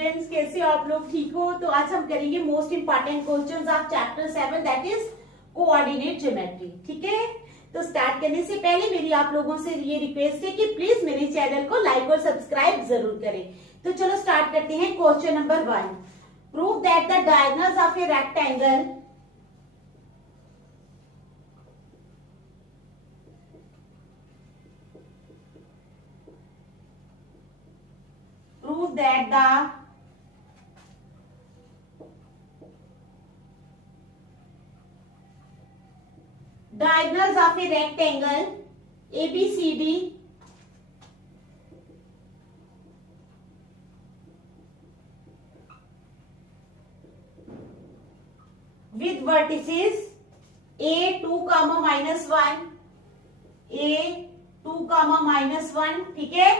Students, कैसे हो आप लोग? ठीक हो? तो आज हम करेंगे most important questions of chapter 7 that is coordinate geometry. ठीक है, तो स्टार्ट करने से पहले मेरी आप लोगों से ये रिक्वेस्ट है कि प्लीज मेरे चैनल को लाइक और सब्सक्राइब जरूर करें। तो चलो स्टार्ट करते हैं। Question number 1, prove that the diagonals of a rectangle prove that the diagonals of a rectangle ABCD with vertices A2, -1 A2, -1, ठीक है,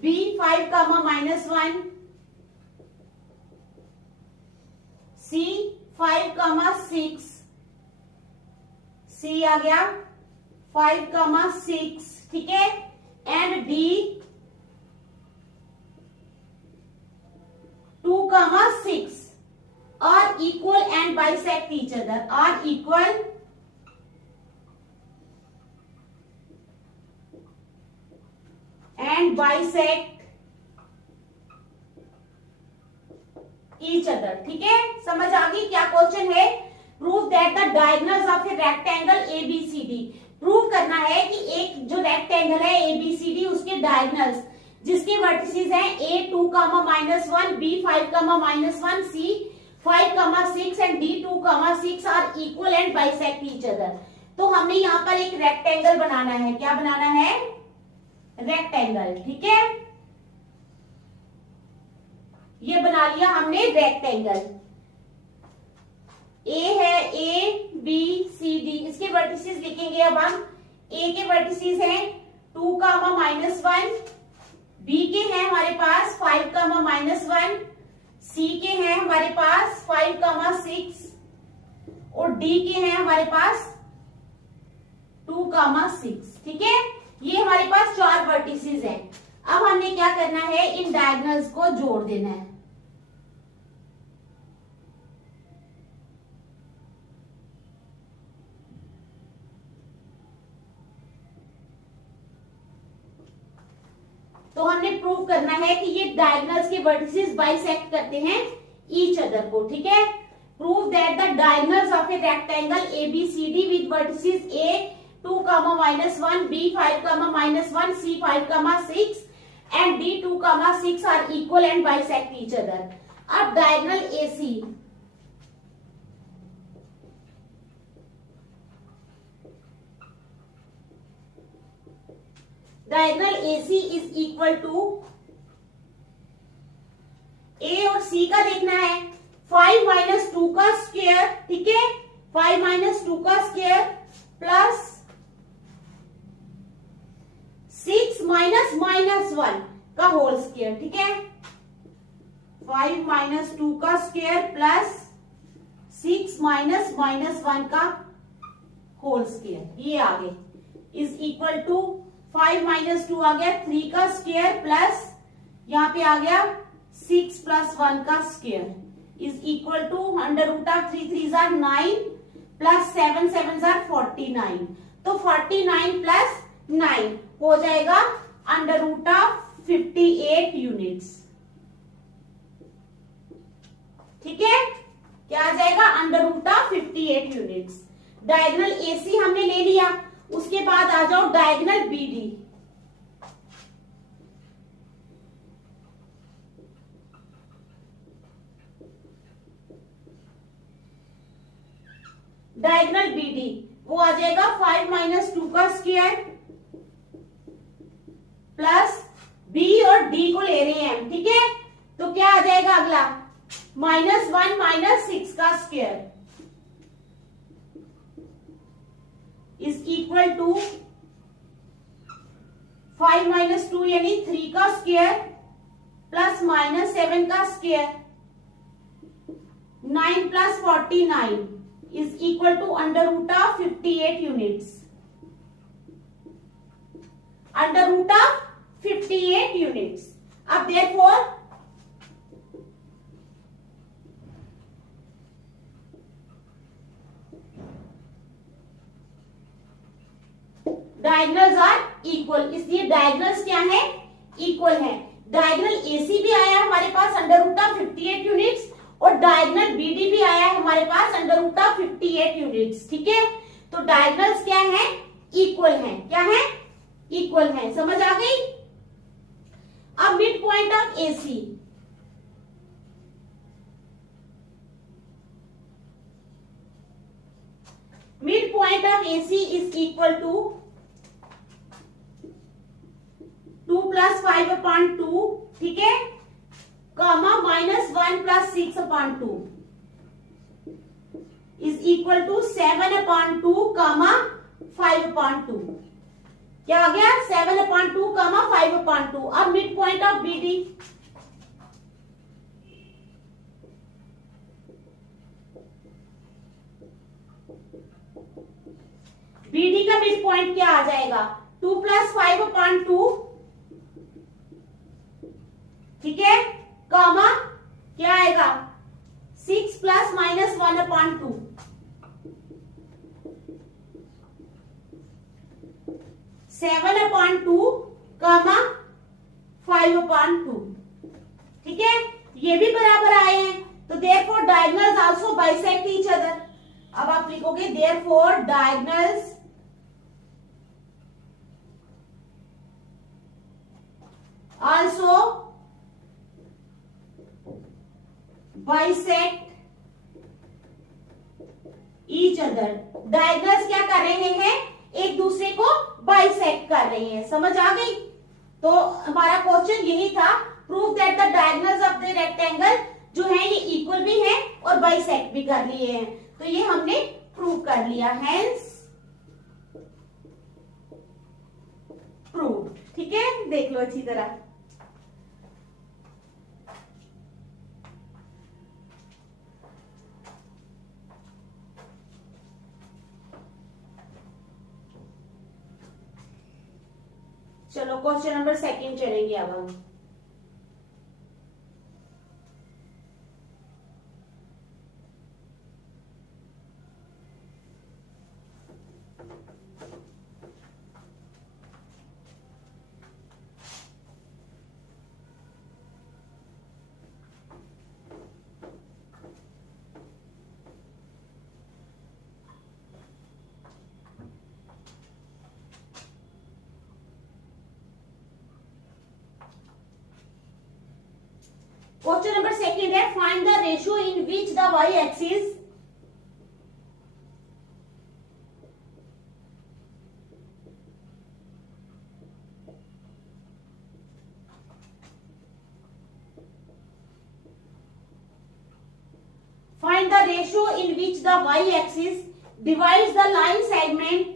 B5, -1 C5, 6 C आ गया 5, 6, ठीक है, and D 2, 6 are equal and bisect each other, are equal and bisect each other। ठीक है, समझ आ गई क्या क्वेश्चन है? Prove that the diagonals of a rectangle ABCD, prove करना है कि एक जो रेक्टेंगल है एबीसीडी उसके डायगोनल्स जिसके वर्टिसेस हैं A2, -1 B5, -1 C5, 6 and D2, 6 are equal and bisect each other. तो हमें यहाँ पर एक रेक्टेंगल बनाना है। क्या बनाना है? रेक्टेंगल। ठीक है, ये बना लिया हमने रेक्टेंगल। ए है A B C D, इसके वर्टिसेस लिखेंगे अब हम। ए के वर्टिसेस हैं 2, -1, B के हैं हमारे पास 5, -1, C के हैं हमारे पास 5, 6 और D के हैं हमारे पास 2, 6। ठीक है, ये हमारे पास 4 वर्टिसेस हैं। अब हमने क्या करना है? इन डायगोनल्स को जोड़ देना है। तो हमने प्रूव करना है कि ये डायगोनल्स के वर्टिसेस बाइसेक्ट करते हैं ईच अदर को। ठीक है, prove that the diagonals of a rectangle ABCD with vertices A2, -1 B5, -1 C5, 6 and D2, 6 are equal and bisect each other। अब diagonal AC is equal to A और C का देखना है 5 - 2 का स्क्वायर। ठीक है, 5 - 2 का स्क्वायर प्लस 6 - -1 का होल स्क्वायर। ठीक है, 5 - 2 का स्क्वायर प्लस 6 - -1 का होल स्क्वायर, ये आगे इज इक्वल टू 5 - 2 आ गया 3 का स्क्वायर प्लस यहाँ पे आ गया 6 + 1 का square is equal to √3 3 = 9 plus 7 7 = 49। तो 49 प्लस 9 हो जाएगा √58 यूनिट्स। ठीक है, क्या आ जाएगा? √58 यूनिट्स। डायगोनल AC हमने ले लिया, उसके बाद आ जाओ डायगोनल BD। डायगोनल BD वो आ जाएगा 5 - 2 का स्क्वायर प्लस B और D को ले रहे हैं। ठीक है, तो क्या आ जाएगा अगला? -1 - 6 का स्क्वायर इज इक्वल टू 5 - 2 यानी 3 का स्क्वायर प्लस -7 का square 9 + 49 is equal to √58 units. √58 units. अब देयरफॉर डायगनल्स आर इक्वल, इसलिए डायगनल्स क्या है, इक्वल है। डायगनल एसी भी आया हमारे पास अंडर रूट ऑफ 58 यूनिट्स और डायगनल बीडी भी आया है हमारे पास अंडर रूट ऑफ 58 यूनिट्स। ठीक है, तो डायगनल्स क्या है, इक्वल है। क्या है, इक्वल है। समझ आ गई। अब mid point of AC, mid point of AC is equal to 2 + 5/2, ठीक है, कॉमा -1 + 6/2 इज इक्वल टू 7/2 कॉमा 5/2। क्या आ गया, 7/2 कॉमा 5/2। अब mid point of BD, BD का मिड पॉइंट क्या आ जाएगा, 2 + 5/2, ठीक है, कॉमा क्या आएगा, 6 + -1/2, 7/2 कॉमा 5/2। ठीक है, ये भी बराबर आए हैं, तो therefore diagonals also bisect each other. अब आप लिखोगे therefore diagonals also bisect each other. Diagonals क्या कर रहे हैं, एक दूसरे को बाइसेक्ट कर रहे हैं। समझ आ गई। तो हमारा क्वेश्चन यही था, prove that the diagonals of the rectangle जो है ये इक्वल भी है और बाइसेक्ट भी कर लिए हैं। तो ये हमने प्रूव कर लिया, हेंस प्रूव। ठीक है, देख लो अच्छी तरह। चलो क्वेश्चन नंबर 2 चलेंगे अब हम। क्वेश्चन नंबर 2 है, find the ratio in which the y axis find the ratio in which the y axis divides the line segment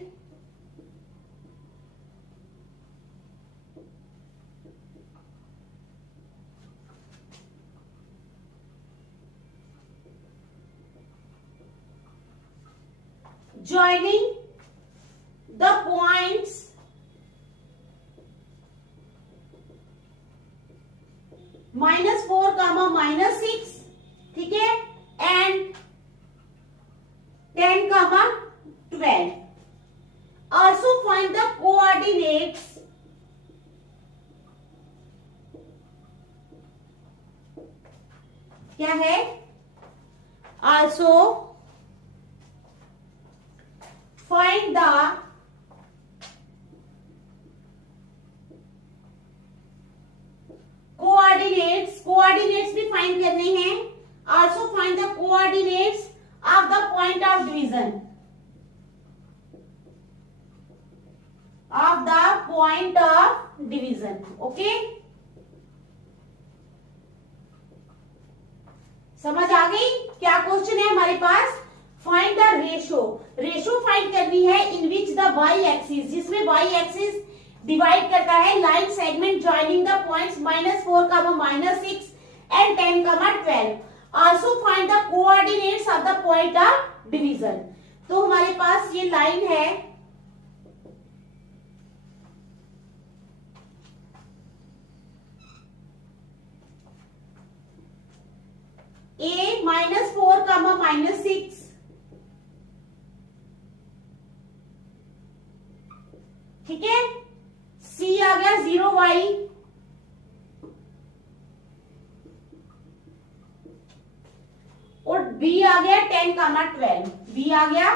joining the points -4, -6, ठीक है, and 10, 12. Also find the coordinates क्या है, also find the coordinates, coordinates भी find करने हैं। also find the coordinates of the point of division, of the point of division. okay, समझ आ गई। क्या क्वेश्चन है हमारे पास, find the ratio, ratio find करनी है in which the y axis, जिसमें y एक्सिस डिवाइड करता है line segment joining the points -4, -6 and 10, 12। Also find the coordinates of the point of division. तो हमारे पास ये लाइन है, A -4, -6, ठीक 0y, और b आ गया 10, 12, b आ गया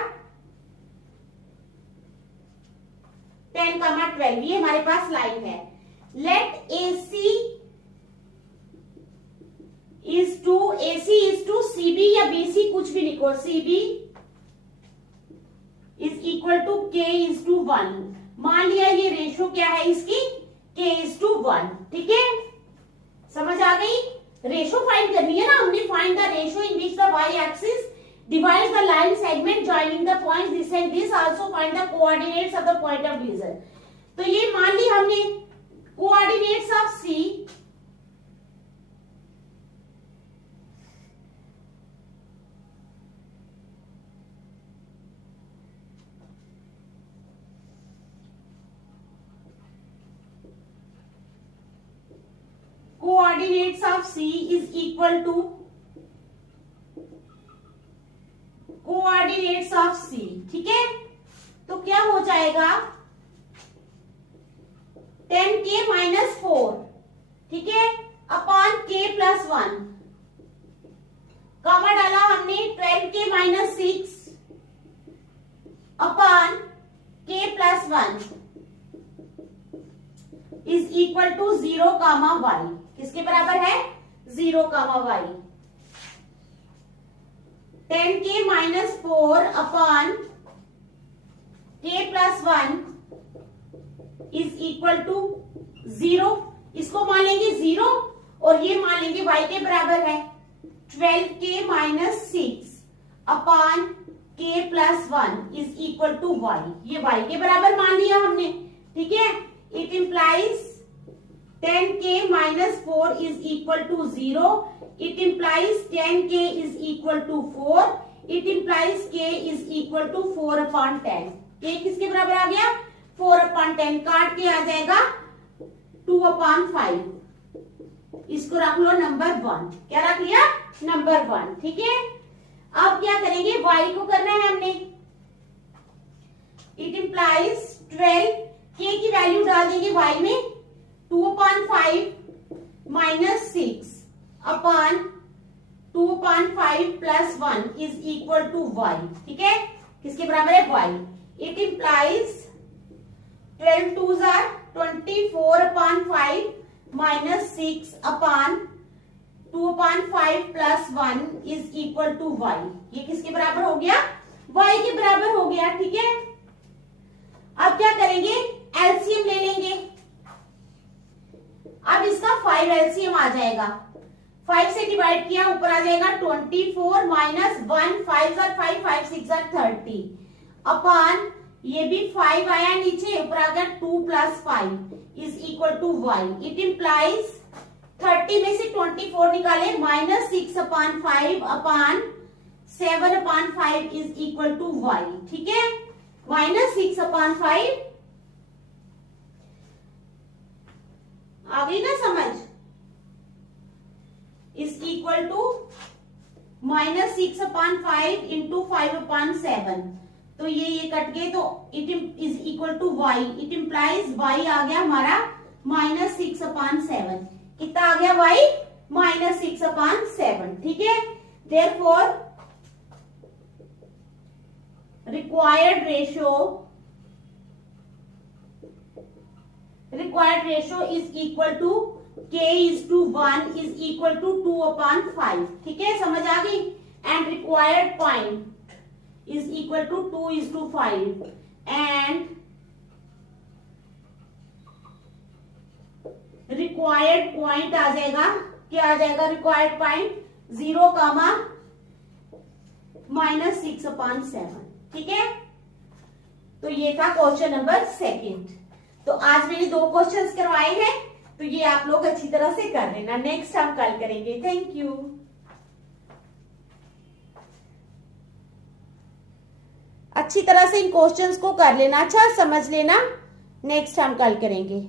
10, 12, ये हमारे पास लाइन है। Let AC is to CB या BC, कुछ भी लिखो, CB is equal to K is to 1। मान लिया ये रेशो क्या है इसकी, K इज टू 1। ठीक है, समझ आ गई। रेशो फाइंड करनी है ना हमने। Find the ratio in which the y axis divides the line segment joining the points this and this. Also find the coordinates of the point of division. तो ये मान ली हमने coordinates of C coordinates of C is equal to coordinates of C। ठीक है, तो क्या हो जाएगा 10K माइनस 4, ठीक है, अपॉन K प्लस 1, कॉमा डाला हमने 12K minus 6 upon K plus 1 is equal to 0, y। किसके बराबर है, 0, y। 10K minus 4 upon K plus 1 is equal to 0। इसको मान लेंगे 0 और ये मान लेंगे y के बराबर है 12K minus 6 upon K plus 1 is equal to y। ये y के बराबर मान लिया हमने। ठीक है, it implies 10K minus 4 is equal to 0. It implies 10K is equal to 4. It implies K is equal to 4 upon 10. K किसके बराबर आ गया, 4 upon 10। काट के आ जाएगा 2 upon 5। इसको रख लो नंबर 1। क्या रख लिया, नंबर 1। ठीक है, अब क्या करेंगे, y को करना है हमने। It implies 12, K की वैल्यू डाल देंगे y में, 2 upon 5 minus 6 upon 2 upon 5 plus 1 is equal to y। ठीक है, किसके बराबर है, y। It implies 12 2s are 24 upon 5 minus 6 upon 2 upon 5 plus 1 is equal to y। ये किसके बराबर हो गया, y के बराबर हो गया। ठीक है, अब क्या करेंगे, एलसीएम ले लेंगे। अब इसका 5 एलसीएम आ जाएगा, 5 से डिवाइड किया ऊपर आ जाएगा 24 माइनस 1, 5 5 5 6 30 अपॉन ये भी 5 आया नीचे, ऊपर आ गया 2 plus 5 is equal to y। It implies 30 में से 24 निकाले, minus 6 upon 5 upon 7 upon 5 is equal to y। ठीक है, माइनस 6 अपॉन 5 आ गई ना समझ, is equal to minus 6 upon 5 into 5 upon 7। तो ये कट गए, तो it is equal to y। It implies y आ गया हमारा माइनस 6 अपॉन 7। कितना आ गया y, माइनस 6 अपॉन 7। ठीक है, therefore required ratio is equal to K is to 1 is equal to 2 upon 5। ठीक है, समझ आ गई। And required point is equal to 2 is to 5 and required point आ जाएगा, क्या आ जाएगा, रिक्वायर्ड पॉइंट 0, माइनस 6 अपॉन 7। ठीक है, तो ये था क्वेश्चन नंबर 2। तो आज मैंने 2 क्वेश्चंस करवाए हैं, तो ये आप लोग अच्छी तरह से कर लेना। नेक्स्ट हम कल करेंगे। Thank you. अच्छी तरह से इन क्वेश्चंस को कर लेना, अच्छा समझ लेना। नेक्स्ट हम कल करेंगे।